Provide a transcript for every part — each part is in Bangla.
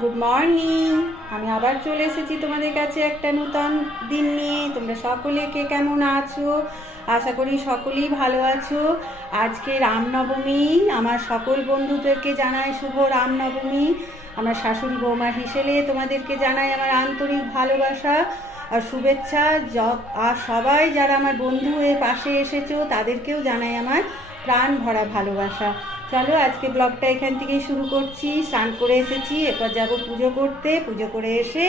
Good morning. আমি আবার চলে এসেছি তোমাদের কাছে একটা নতুন দিন নিয়ে। তোমরা সকলে কে কেমন আছো? আশা করি সকলেই ভালো আছো। আজকে রামনবমী। আমার সকল বন্ধুদেরকে জানাই শুভ রামনবমী। আমার শাশুড়ি বৌমার হিসেবে তোমাদেরকে জানাই আমার আন্তরিক ভালোবাসা আর শুভেচ্ছা। আর সবাই যারা আমার বন্ধু হয়ে পাশে এসেছো তাদেরকেও জানাই আমার প্রাণ ভরা ভালোবাসা। চলো আজকে ব্লগটা এখান থেকেই শুরু করছি। স্নান করে এসেছি, এরপর যাব পুজো করতে। পুজো করে এসে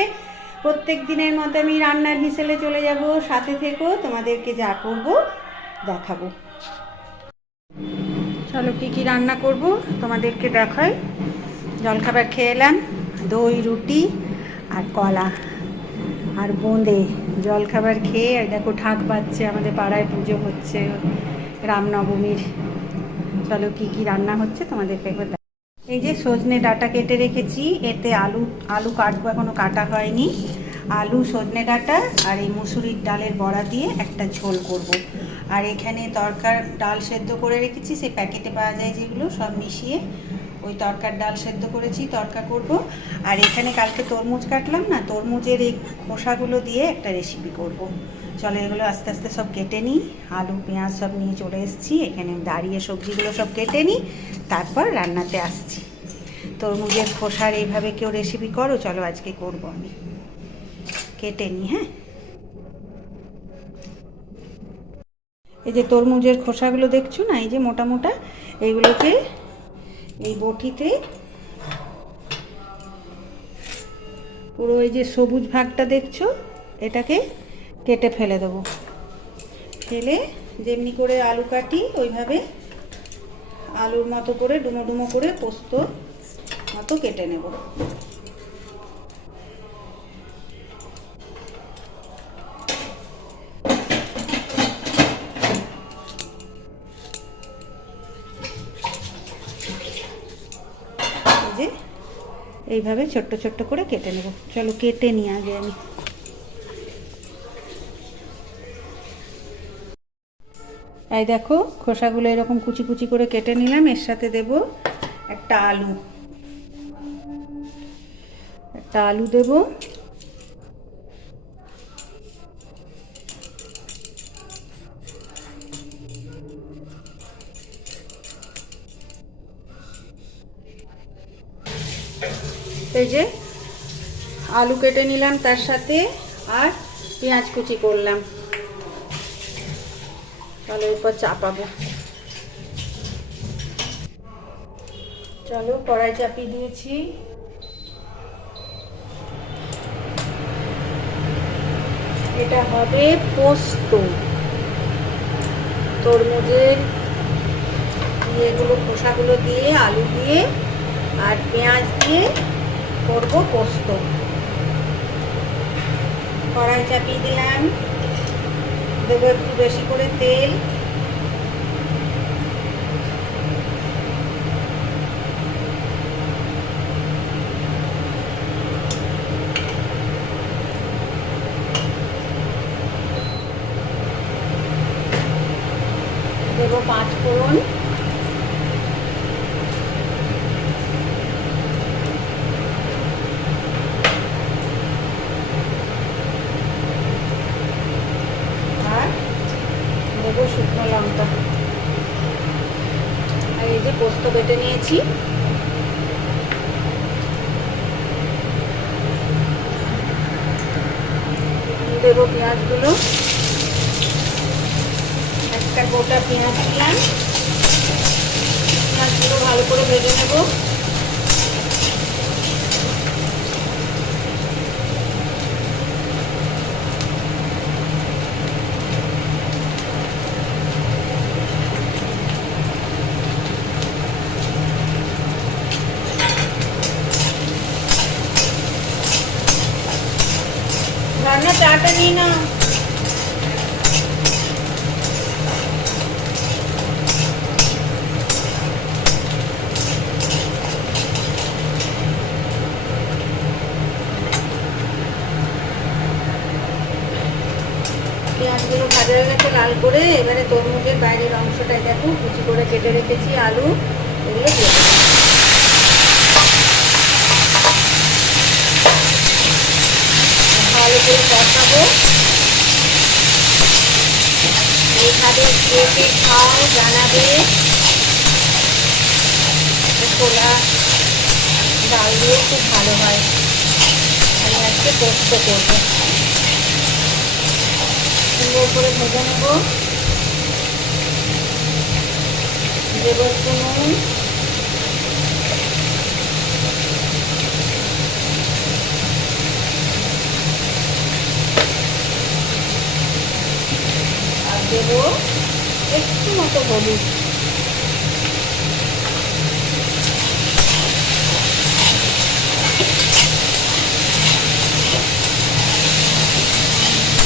প্রত্যেক দিনের মতো আমি রান্নার হিসেবে চলে যাব। সাথে থেকো, তোমাদেরকে যা করব দেখাবো। চলো কি কি রান্না করব তোমাদেরকে দেখাই। জলখাবার খেয়ে এলাম, দই রুটি আর কলা আর বোঁদে। জলখাবার খেয়ে আর দেখো ঢাক বাজছে, আমাদের পাড়ায় পুজো হচ্ছে রামনবমীর। চলো কি কি রান্না হচ্ছে তোমাদেরকে একবার। এই যে সজনে ডাঁটা কেটে রেখেছি, এতে আলু কাটবো, এখনো কাটা হয়নি। আলু, সজনে ডাঁটা আর এই মুসুরির ডালের বড়া দিয়ে একটা ঝোল করব। আর এখানে তরকার ডাল সেদ্ধ করে রেখেছি, সেই প্যাকেটে পাওয়া যায় যেগুলো, সব মিশিয়ে ওই তরকার ডাল সেদ্ধ করেছি, তরকা করব। আর এখানে কালকে তরমুজ কাটলাম না, তরমুজের এই খোসাগুলো দিয়ে একটা রেসিপি করব। চলো এগুলো আস্তে আস্তে সব কেটে নিই। আলু পেঁয়াজ সব নিয়ে চলে এসেছি, এখানে দাঁড়িয়ে সবজিগুলো সব কেটে নিই, তারপর রান্নাতে আসছি। তরমুজের খোসার এইভাবে কেউ রেসিপি করো? চলো আজকে করব। আমি কেটে নিই। হ্যাঁ, এই যে তরমুজের খোসাগুলো দেখছো না, এই যে মোটা মোটা, এইগুলোকে এই বটিতে পুরো এই যে সবুজ ভাগটা দেখছো, এটাকে কেটে ফেলে দেবো। ফেলে যেমনি করে আলু কাটি ওইভাবে আলুর মতো করে ডুমো ডুমো করে পোস্ত মতো কেটে নেব। এই যে এইভাবে ছোট্ট ছোট্ট করে কেটে নেব। চলো কেটে নিই আগে আমি। এই দেখো খোসাগুলো এরকম কুচি কুচি করে কেটে নিলাম। এর সাথে দেব একটা আলু দেব। এই যে আলু কেটে নিলাম তার সাথে, আর পেঁয়াজ কুচি করলাম। তাহলে এরপর চাপাবো। চলো কড়াই চাপিয়ে দিয়েছি। এটা হবে পোস্ত। তরমুজের এগুলো খোসাগুলো দিয়ে, আলু দিয়ে আর পেঁয়াজ দিয়ে করবো পোস্ত। কড়াই চাপিয়ে দিলাম, দেবো একটু বেশি করে তেল। দেবো 5 ফোড়ন। আর দেবো শুকনো লঙ্কা। আর এই যে পোস্ত বেটে নিয়েছি, দেবো পেঁয়াজগুলো। একটা গোটা পেঁয়াজ দিলাম, পেঁয়াজগুলো ভালো করে ভেজে নেব। রান্না চাটা নিই না। পেঁয়াজগুলো ভাজা হয়ে গেছে লাল করে। এবারে তরমুজের বাইরের অংশটাই দেখো কুচি করে কেটে রেখেছি, আলু, এগুলো দিয়ে দেবো। ভালো করে কষাবো। এইভাবে কে কে খাও জানাবে। ছোলা ডাল দিয়েও খুব ভালো হয়। আমি আজকে পোস্ত করবো। সুন্দর করে ভেজে নেব। দেবো একটু নুন, আর দেবো একটু মতো হলুদ।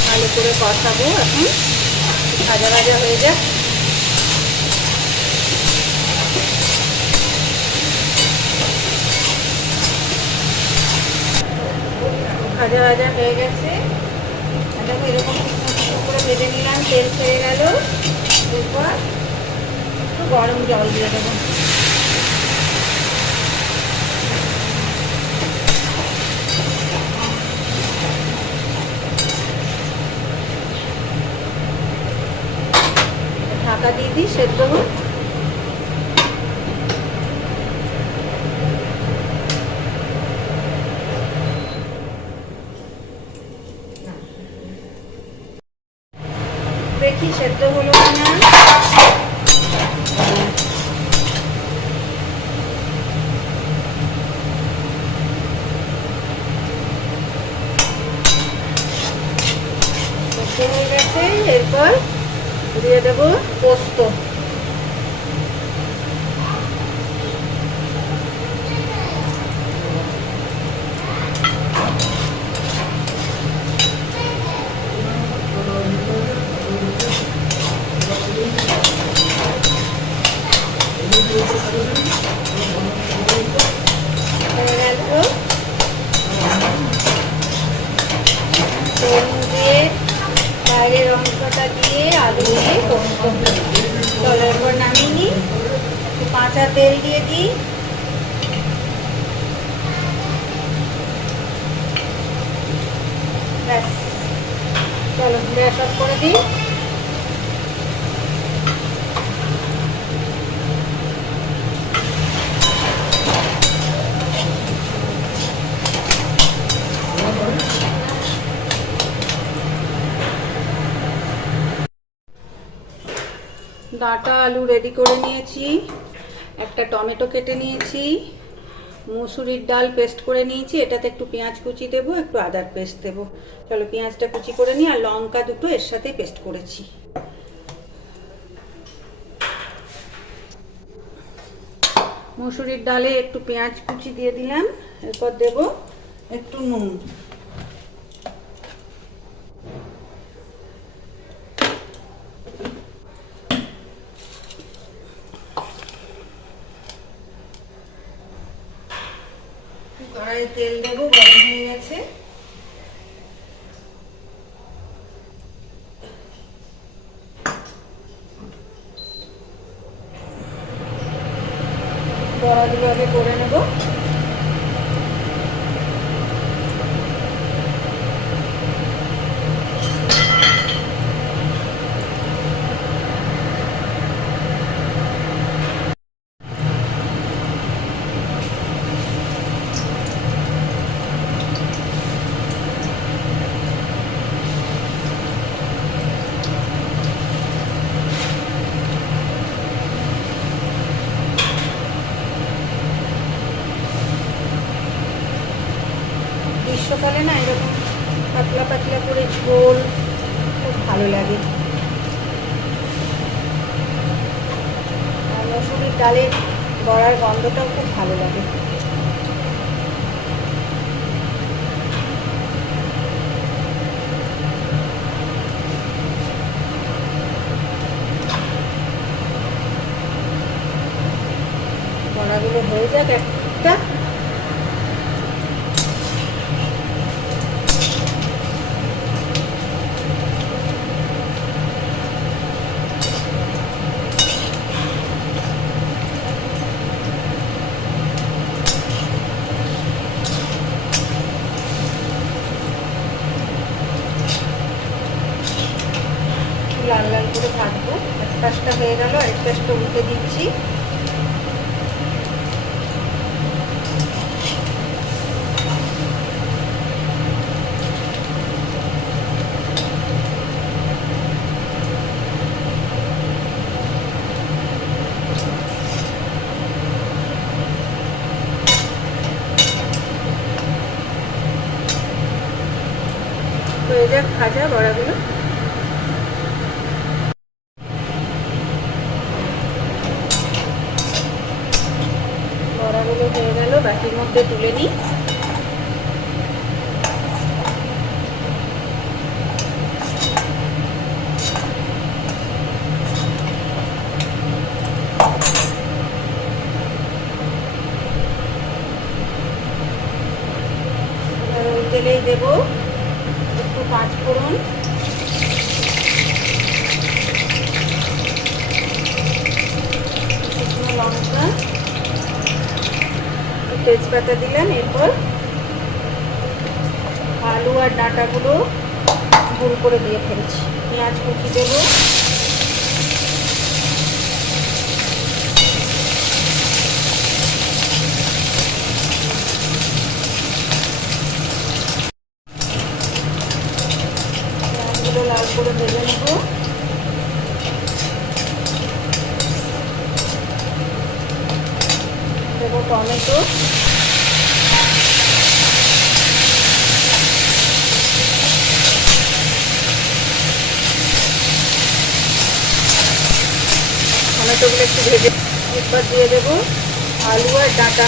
ভালো করে কষাবো। এখন ভাজা ভাজা হয়ে যাক। ভাজা ভাজা হয়ে গেছে। দেখো এরকম করে ভেজে নিলাম, তেল ছেড়ে গেল। এরপর একটু গরম জল দিয়ে দেবো। ঢাকা দিয়ে দিই, সেদ্ধ হোক। দেখি সেদ্ধ হলো না। সেদ্ধ হয়ে গেছে। এরপর দিয়ে দেবো পোস্ত। বাইরের অংশটা দিয়ে আলু দিয়ে পোস্ত। চলো এরপর নামিয়ে নিই। একটু কাঁচা তেল দিয়ে দিই। ব্যাস, চলো গ্যাস অফ করে দিই। ডাঁটা আলু রেডি করে নিয়েছি। একটা টমেটো কেটে নিয়েছি। মুসুরির ডাল পেস্ট করে নিয়েছি। এটাতে একটু পেঁয়াজ কুচি দেবো, একটু আদার পেস্ট দেবো। চলো পেঁয়াজটা কুচি করে নিই। আর লঙ্কা দুটো এর সাথে পেস্ট করেছি। মুসুরির ডালে একটু পেঁয়াজ কুচি দিয়ে দিলাম। এরপর দেবো একটু নুন। কড়াইয়ে তেল দেবো, গরম হয়ে গেছে। বড়াগুলো আগে করে নেব। গ্রীষ্মকালে না এরকম পাতলা পাতলা করে ঝোল খুব ভালো লাগে। আর মসুরির ডালের বড়ার গন্ধটাও খুব ভালো লাগে। বড়াগুলো হয়ে যাক একটা। পাশটা হয়ে গেল, আরেক পাশটা উল্টে দিচ্ছি। হয়ে যাক ভাজা বড়াগুলো। বড়াগুলো হয়ে গেল, বাটির মধ্যে তুলে নিই। ওই তেলেই দেবো একটু পাঁচফোড়ন, শুকনো লঙ্কা, তেজপাতা দিলাম। এরপর আলু আর ডাঁটাগুলো গোল করে দিয়ে ফেলছি। পেঁয়াজ কুচি দেবো, পেঁয়াজগুলো লাল করে ভেজে নেবো। দেবো টমেটো, টমেটোগুলো একটু ভেজে এরপর দিয়ে দেবো আলু আর ডাঁটা।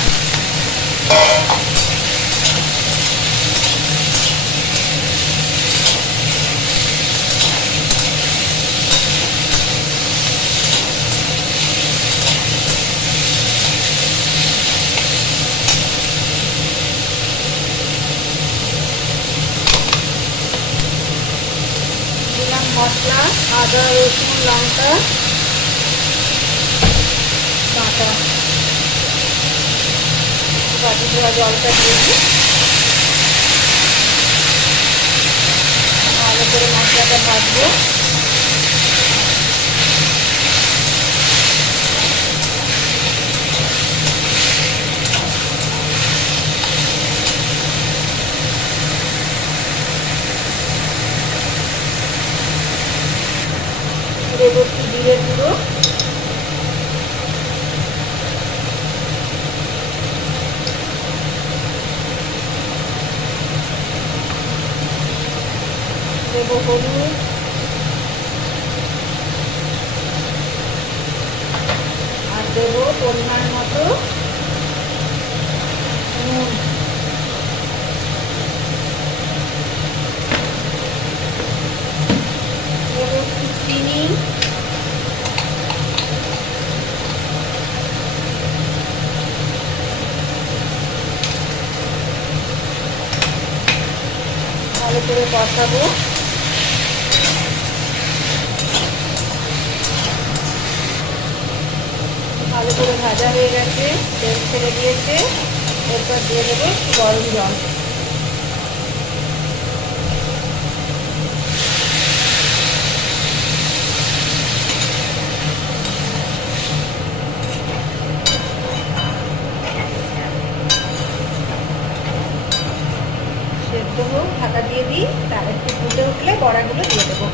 দিলাম মশলা, আদা রসুন লঙ্কা বাটা, বাটি ধোয়া জলটা দিয়েছি। ভালো করে মশলাটা ভাজবো। দেবো একটু জিরে গুঁড়ো, দেবো হলুদ, আর দেবো পরিমাণ মতো নুন। দেবো একটু চিনি, ভালো করে কষাবো। ভালো করে ভাজা হয়ে গেছে, তেল ছেড়ে দিয়েছে। এরপর দিয়ে দেবো একটু গরম জল। সেদ্ধ হোক, ঢাকা দিয়ে দিই। তার একটু ফুটে উঠলে বড়াগুলো দিয়ে দেবো।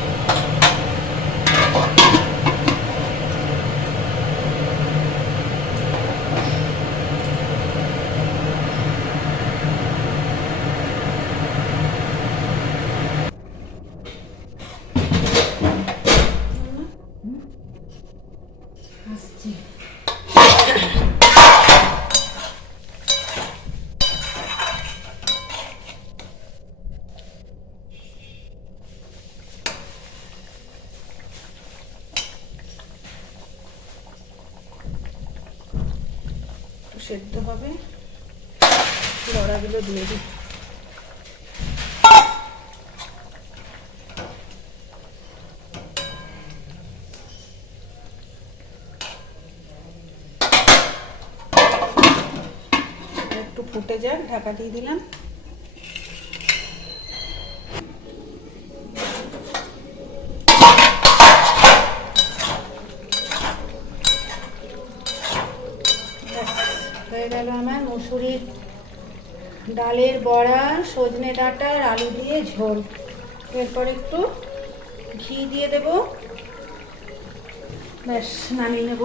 সেদ্ধ হবে, বড়াগুলো দিয়ে দিই। একটু ফুটে যাক, ঢাকা দিয়ে দিলাম। গেল আমার মুসুরির ডালের বড়া, সজনে ডাঁটা আর আলু দিয়ে ঝোল। এরপর একটু ঘি দিয়ে দেব, ব্যাস নামিয়ে নেব।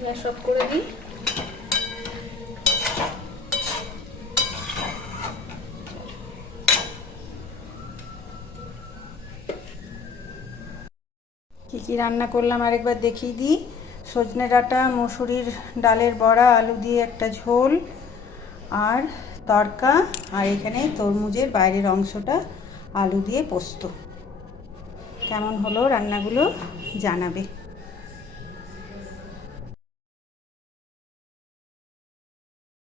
গ্যাস অফ করে দিই। কী কী রান্না করলাম আরেকবার দেখিয়ে দিই। সজনে ডাঁটা, মসুরির ডালের বড়া, আলু দিয়ে একটা ঝোল আর তড়কা, আর এখানে তরমুজের বাইরের অংশটা আলু দিয়ে পোস্ত। কেমন হলো রান্নাগুলো জানাবে।